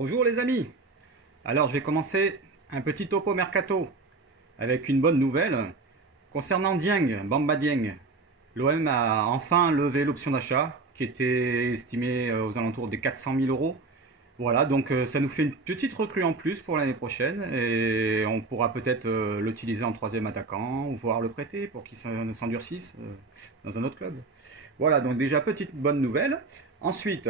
Bonjour les amis. Alors je vais commencer un petit topo mercato avec une bonne nouvelle concernant Dieng, Bamba Dieng. L'OM a enfin levé l'option d'achat qui était estimée aux alentours des 400 000 euros. Voilà, donc ça nous fait une petite recrue en plus pour l'année prochaine et on pourra peut-être l'utiliser en troisième attaquant ou voire le prêter pour qu'il s'endurcisse dans un autre club. Voilà, donc déjà petite bonne nouvelle. Ensuite,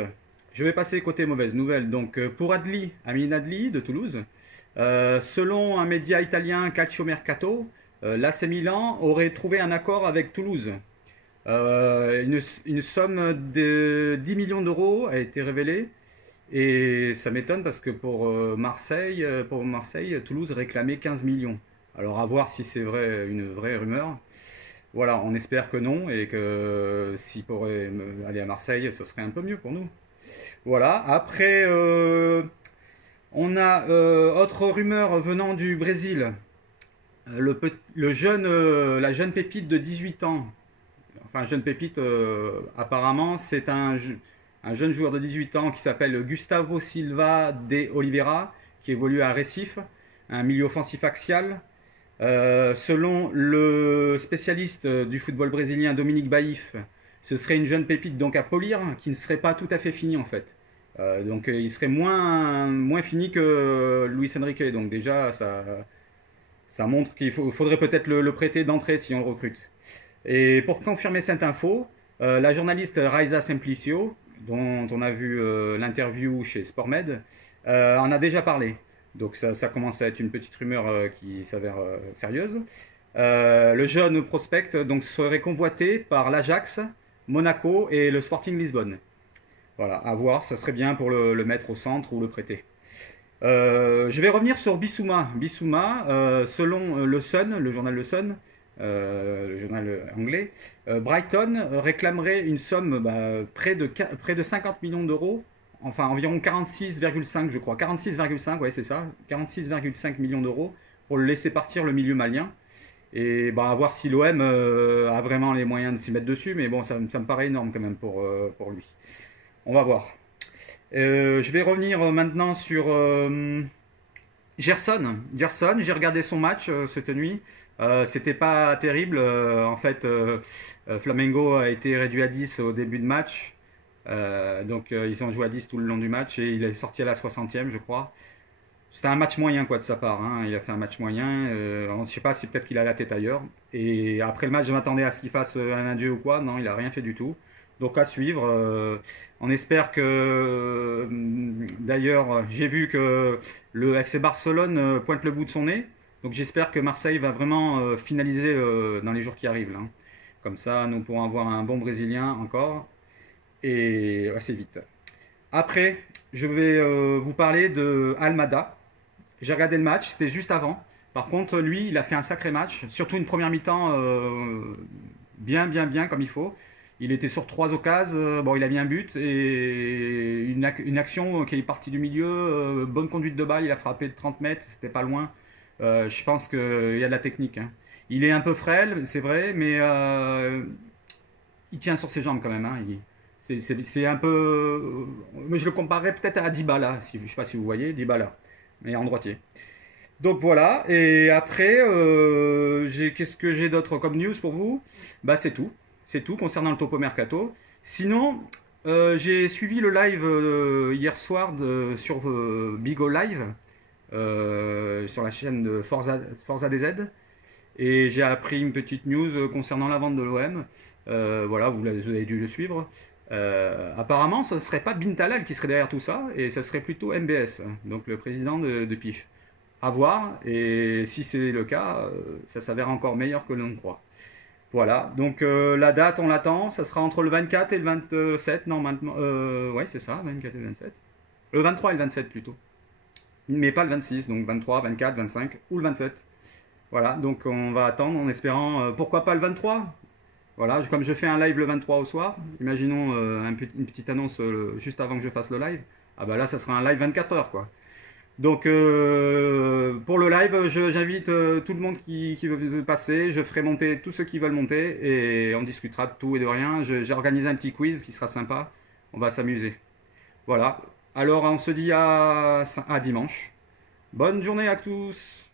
je vais passer côté mauvaise nouvelle. Donc pour Adli, Amin Adli de Toulouse, selon un média italien Calcio Mercato, l'AC Milan aurait trouvé un accord avec Toulouse. Une somme de 10 millions d'euros a été révélée. Et ça m'étonne parce que pour Marseille, Toulouse réclamait 15 millions. Alors à voir si c'est vrai, une vraie rumeur. Voilà, on espère que non et que s'il pourrait aller à Marseille, ce serait un peu mieux pour nous. Voilà, après, on a autre rumeur venant du Brésil. La jeune pépite de 18 ans, enfin jeune pépite, apparemment, c'est un jeune joueur de 18 ans qui s'appelle Gustavo Silva de Oliveira, qui évolue à Recife, un milieu offensif axial. Selon le spécialiste du football brésilien Dominique Baïf, ce serait une jeune pépite donc à polir qui ne serait pas tout à fait finie en fait. Donc il serait moins fini que Luis Enrique. Donc déjà ça montre qu'il faudrait peut-être le prêter d'entrée si on le recrute. Et pour confirmer cette info, la journaliste Raiza Simplicio, dont on a vu l'interview chez Sportmed, en a déjà parlé. Donc ça commence à être une petite rumeur qui s'avère sérieuse. Le jeune prospect donc serait convoité par l'Ajax, Monaco et le Sporting Lisbonne. Voilà, à voir, ça serait bien pour le mettre au centre ou le prêter. Je vais revenir sur Bissouma. Bissouma, selon le Sun, le journal Le Sun, le journal anglais, Brighton réclamerait une somme près de 50 millions d'euros, enfin environ 46,5 je crois, 46,5, ouais c'est ça, 46,5 millions d'euros pour le laisser partir le milieu malien. Et à voir si l'OM a vraiment les moyens de s'y mettre dessus, mais bon, ça me paraît énorme quand même pour lui. On va voir. Je vais revenir maintenant sur Gerson. Gerson, j'ai regardé son match cette nuit. C'était pas terrible. En fait, Flamengo a été réduit à 10 au début de match. Donc ils ont joué à 10 tout le long du match et il est sorti à la 60e, je crois. C'était un match moyen quoi de sa part, hein. Il a fait un match moyen. Je sais pas si peut-être qu'il a la tête ailleurs. Et après le match, je m'attendais à ce qu'il fasse un adieu ou quoi. Non, il a rien fait du tout. Donc à suivre. On espère que. D'ailleurs, j'ai vu que le FC Barcelone pointe le bout de son nez. Donc j'espère que Marseille va vraiment finaliser dans les jours qui arrivent, là. Comme ça, nous pourrons avoir un bon Brésilien encore et assez vite. Après, je vais vous parler de Almada. J'ai regardé le match, c'était juste avant. Par contre, lui, il a fait un sacré match, surtout une première mi-temps bien comme il faut. Il était sur 3 occasions, bon, il a mis un but et une action qui est partie du milieu, bonne conduite de balle, il a frappé de 30 mètres, c'était pas loin. Je pense qu'il y a de la technique, hein. Il est un peu frêle, c'est vrai, mais il tient sur ses jambes quand même, hein. C'est un peu. Mais je le comparerais peut-être à Dybala, je ne sais pas si vous voyez, Dybala, mais en droitier. Donc voilà, et après, qu'est-ce que j'ai d'autre comme news pour vous? C'est tout. C'est tout concernant le Topo Mercato. Sinon, j'ai suivi le live hier soir sur Bigo Live, sur la chaîne de Forza DZ. Et j'ai appris une petite news concernant la vente de l'OM. Voilà, vous avez dû le suivre. Apparemment, ce ne serait pas Bintalal qui serait derrière tout ça, et ce serait plutôt MBS, donc le président de PIF. À voir, et si c'est le cas, ça s'avère encore meilleur que l'on ne croit. Voilà, donc la date, on l'attend, ça sera entre le 24 et le 27, normalement. Ouais, c'est ça, 24 et le 27. Le 23 et le 27 plutôt. Mais pas le 26, donc 23, 24, 25 ou le 27. Voilà, donc on va attendre en espérant, pourquoi pas le 23. Voilà, comme je fais un live le 23 au soir, imaginons une petite annonce juste avant que je fasse le live. Ah bah là, ça sera un live 24 heures, quoi. Donc pour le live, j'invite tout le monde qui veut passer. Je ferai monter tous ceux qui veulent monter et on discutera de tout et de rien. J'ai organisé un petit quiz qui sera sympa. On va s'amuser. Voilà. Alors on se dit à dimanche. Bonne journée à tous.